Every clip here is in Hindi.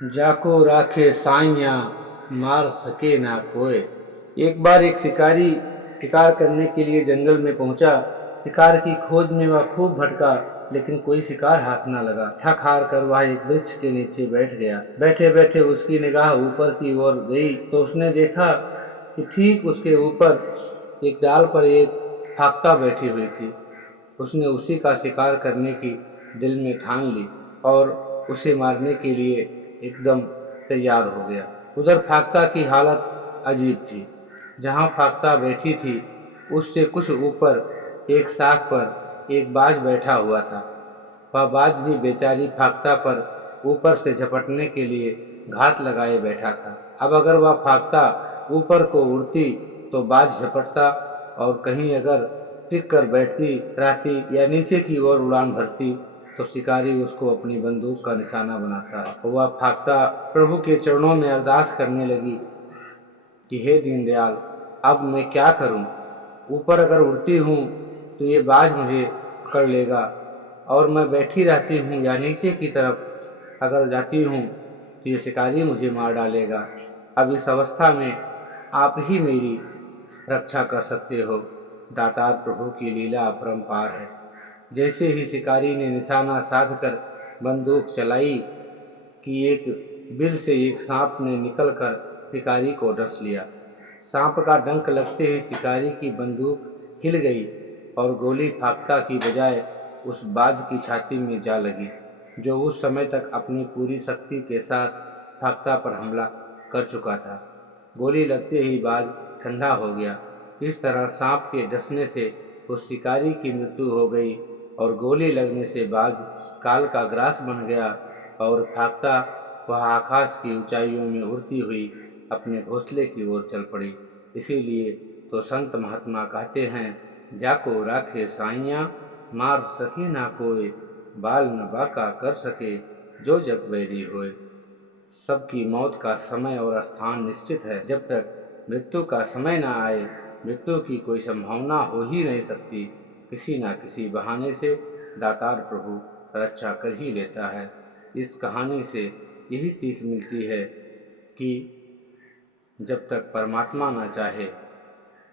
जाको राखे साइयाँ मार सके ना कोई। एक बार एक शिकारी शिकार करने के लिए जंगल में पहुंचा। शिकार की खोज में वह खूब भटका, लेकिन कोई शिकार हाथ न लगा। थक हार कर वह एक वृक्ष के नीचे बैठ गया। बैठे बैठे उसकी निगाह ऊपर की ओर गई तो उसने देखा कि ठीक उसके ऊपर एक डाल पर एक फाख्ता बैठी हुई थी। उसने उसी का शिकार करने की दिल में ठान ली और उसे मारने के लिए एकदम तैयार हो गया। उधर फाख्ता की हालत अजीब थी। जहाँ फाख्ता बैठी थी उससे कुछ ऊपर एक शाख पर एक बाज बैठा हुआ था। वह बाज भी बेचारी फाख्ता पर ऊपर से झपटने के लिए घात लगाए बैठा था। अब अगर वह फाख्ता ऊपर को उड़ती तो बाज झपटता, और कहीं अगर टिक कर बैठती रहती या नीचे की ओर उड़ान भरती तो शिकारी उसको अपनी बंदूक का निशाना बनाता। वह फाख्ता प्रभु के चरणों में अरदास करने लगी कि हे दीनदयाल, अब मैं क्या करूं? ऊपर अगर उड़ती हूं तो ये बाज मुझे पकड़ लेगा, और मैं बैठी रहती हूँ या नीचे की तरफ अगर जाती हूँ तो ये शिकारी मुझे मार डालेगा। अब इस अवस्था में आप ही मेरी रक्षा कर सकते हो। दातार प्रभु की लीला अपरंपार है। जैसे ही शिकारी ने निशाना साधकर बंदूक चलाई कि एक बिल से एक सांप ने निकलकर शिकारी को डस लिया। सांप का डंक लगते ही शिकारी की बंदूक हिल गई और गोली फाख्ता की बजाय उस बाज की छाती में जा लगी, जो उस समय तक अपनी पूरी शक्ति के साथ फाख्ता पर हमला कर चुका था। गोली लगते ही बाज ठंडा हो गया। इस तरह सांप के डसने से उस शिकारी की मृत्यु हो गई और गोली लगने से बाज काल का ग्रास बन गया और फाख्ता वह आकाश की ऊंचाइयों में उड़ती हुई अपने घोंसले की ओर चल पड़ी। इसीलिए तो संत महात्मा कहते हैं, जाको राखे साइयाँ मार सके ना कोई, बाल न बाका कर सके जो जग बैरी होए। सबकी मौत का समय और स्थान निश्चित है। जब तक मृत्यु का समय न आए, मृत्यु की कोई संभावना हो ही नहीं सकती। किसी न किसी बहाने से दातार प्रभु रक्षा कर ही लेता है। इस कहानी से यही सीख मिलती है कि जब तक परमात्मा न चाहे,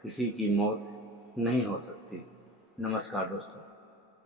किसी की मौत नहीं हो सकती। नमस्कार दोस्तों।